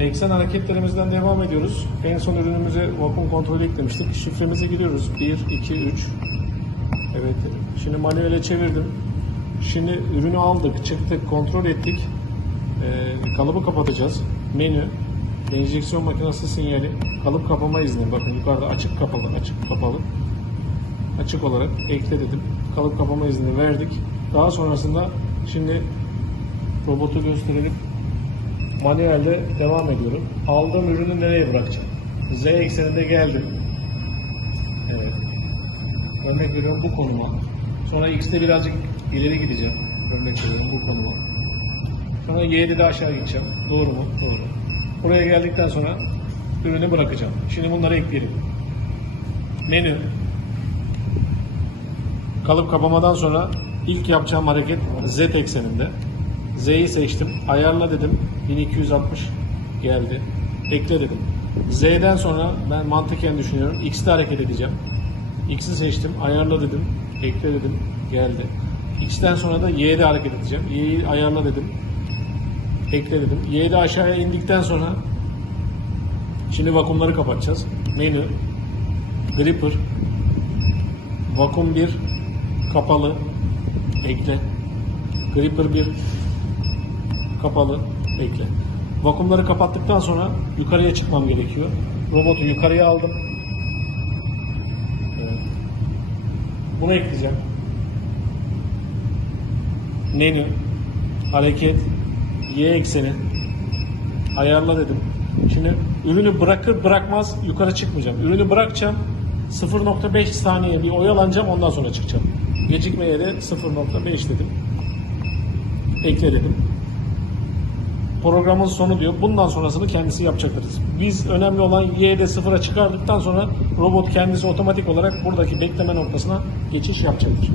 Eksen hareketlerimizden devam ediyoruz. En son ürünümüze vakum kontrolü eklemiştik. Şifremize giriyoruz. 1, 2, 3. Evet dedim. Şimdi manuele çevirdim. Şimdi ürünü aldık, çıktık, kontrol ettik. Ee, kalıbı kapatacağız. Menü, enjeksiyon makinesi sinyali, kalıp kapama izni. Bakın yukarıda açık kapalı, açık kapalı. Açık olarak ekle dedim. Kalıp kapama izni verdik. Daha sonrasında şimdi robotu gösterelim. Manuelde devam ediyorum. Aldığım ürünü nereye bırakacağım? Z ekseninde geldim. Evet. Örnek veriyorum bu konuma. Sonra X'te birazcık ileri gideceğim. Örnek veriyorum bu konuma. Sonra Y'de de aşağı gideceğim. Doğru mu? Doğru. Buraya geldikten sonra ürünü bırakacağım. Şimdi bunları ekleyelim. Menü. Kalıp kapamadan sonra ilk yapacağım hareket Z ekseninde. Z'yi seçtim. Ayarla dedim. 1260 geldi. Ekle dedim. Z'den sonra ben mantıken düşünüyorum. X'te hareket edeceğim. X'i seçtim. Ayarla dedim. Ekle dedim. Geldi. X'ten sonra da Y'de hareket edeceğim. Y'yi ayarla dedim. Ekle dedim. Y'de aşağıya indikten sonra şimdi vakumları kapatacağız. Menü Gripper Vakum 1 kapalı ekle. Gripper 1 kapalı ekle. Vakumları kapattıktan sonra yukarıya çıkmam gerekiyor. Robotu yukarıya aldım. Evet. Bunu ekleyeceğim. Menü, hareket, Y ekseni, ayarla dedim. Şimdi ürünü bırakır bırakmaz yukarı çıkmayacağım. Ürünü bırakacağım. 0.5 saniye bir oyalanacağım ondan sonra çıkacağım. Gecikmeye de 0.5 dedim. Ekle dedim. Programın sonu diyor. Bundan sonrasını kendisi yapacaktır. Biz önemli olan Y'de sıfıra çıkardıktan sonra robot kendisi otomatik olarak buradaki bekleme noktasına geçiş yapacaktır.